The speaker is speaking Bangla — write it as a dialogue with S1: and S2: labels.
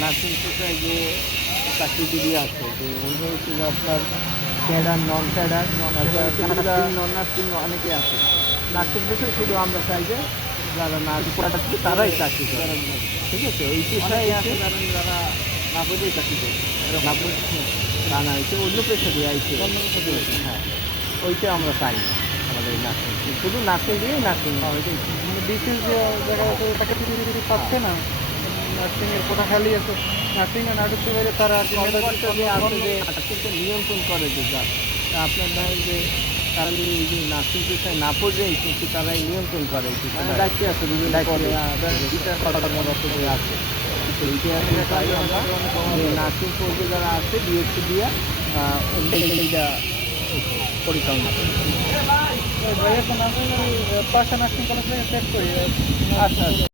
S1: নার্সিং পেশায় যে চাকরিজীবী আছে যে অন্য হচ্ছে আপনার cadre non cadre non nursing অনেকে আছে। নার্সিং পেশায় শুধু আমরা চাই যে যারা নার্স আছে তারাই চাকরি করে। ঠিক আছে এই পেশায় আছে যারা না বুঝেই চাকরি করে না বুঝে না হচ্ছে অন্য পেশা দিয়ে আইছে অন্য পেশা দিয়ে। হ্যাঁ ওইটা আমরা চাই আমাদের নার্সিং শুধু নার্সিং দিয়ে নার্সিং বিশেষ যে জায়গায় তাকে পাচ্ছে না। নার্সিং এর কোটা খালি আছে। নার্সিং এ না পারে তারা নিয়ন্ত্রণ করে যে যা আপনার ধরেন যে তারা যদি এই যে নার্সিং পেশায় না পড়লেই কিন্তু তারাই নিয়ন্ত্রণ করে দায়িত্বে আছে যে আছে নার্সিং পড়বে যারা আছে বিএসসি দিয়ে পরিচালনা করে। পাশা নার্সিং কলেজ চেক করি। আচ্ছা আচ্ছা।